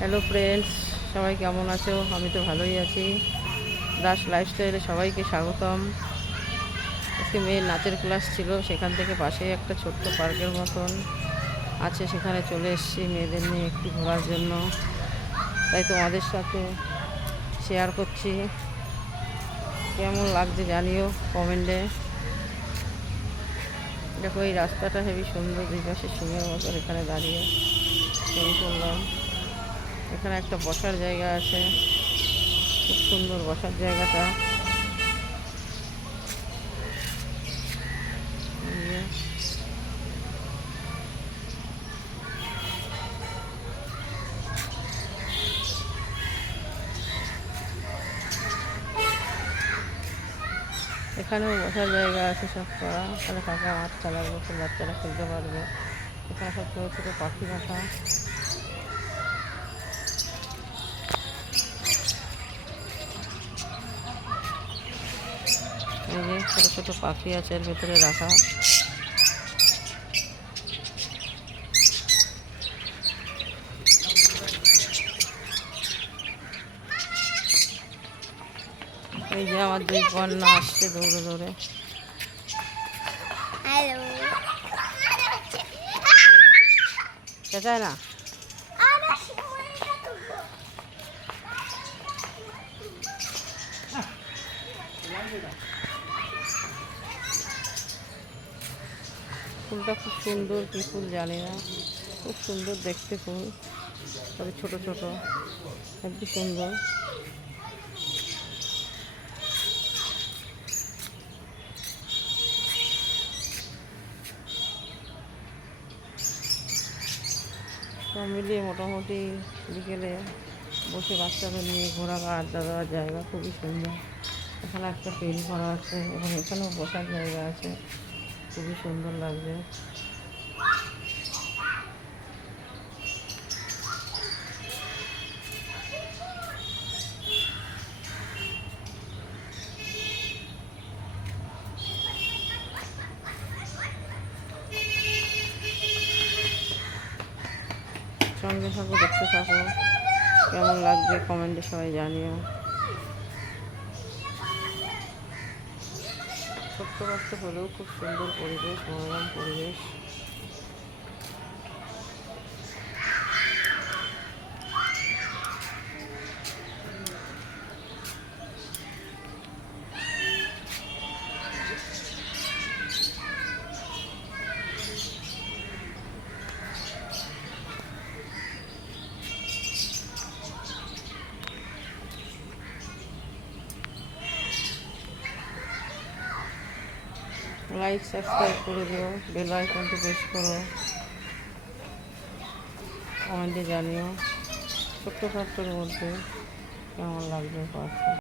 Hello friends, সবাই কেমন আছো? আমি তো ভালোই আছি। দাস লাইফস্টাইলে সবাইকে স্বাগতম। আজকে মেয়ের নাচের ক্লাস ছিল, সেখান থেকে পাশে একটা ছোট্ট পার্কের মতন আছে, সেখানে চলে এসেছি মেয়েদের নিয়ে একটু ঘোরার জন্য। তাই তোমাদের সাথে শেয়ার করছি। কেমন লাগছে জানিও কমেন্টে। দেখো, এই রাস্তাটা হেবি সুন্দর, দুই পাশে সিংহের মতন এখানে দাঁড়িয়ে ছবি তুললাম। এখানে একটা বসার জায়গা আছে, খুব সুন্দর বসার জায়গাটা। এখানেও বসার জায়গা আছে সব করা। এখানে ফাঁকা মাঠ, খেলার মতো বাচ্চারা খেলতে পারবে। এখানে সব ছোটো ছোটো পাখি রাখা। এই যে ছোটো ছোটো পাখি আছে এর ভেতরে রাখা। এই যে আমার দুই কন্যা আসছে দৌড়ে দৌড়ে। চেঁচায় না। ফুলটা খুব সুন্দর, কী ফুল জানি না, খুব সুন্দর দেখতে ফুল, তবে ছোটো ছোটো, একটু সুন্দর। সব মিলিয়ে মোটামুটি বিকেলে বসে বাচ্চাদের নিয়ে ঘোরা বা আড্ডা দেওয়ার জায়গা খুবই সুন্দর। এখানে একটা পেন করা আছে এবং এখানেও বসার জায়গা আছে, খুবই সুন্দর লাগছে। সঙ্গে সঙ্গে দেখতে থাকো, কেমন লাগছে কমেন্টে সবাই জানিও। ছোট্ট বাচ্চা হলেও খুব সুন্দর পরিবেশ, মনোরম পরিবেশ। লাইক সাবস্ক্রাইব করে দিও, বেল আইকনটি প্রেস করো, কমেন্টে জানিও ছোট্ট ছোট্টর মধ্যে কেমন লাগবে পার্কটা।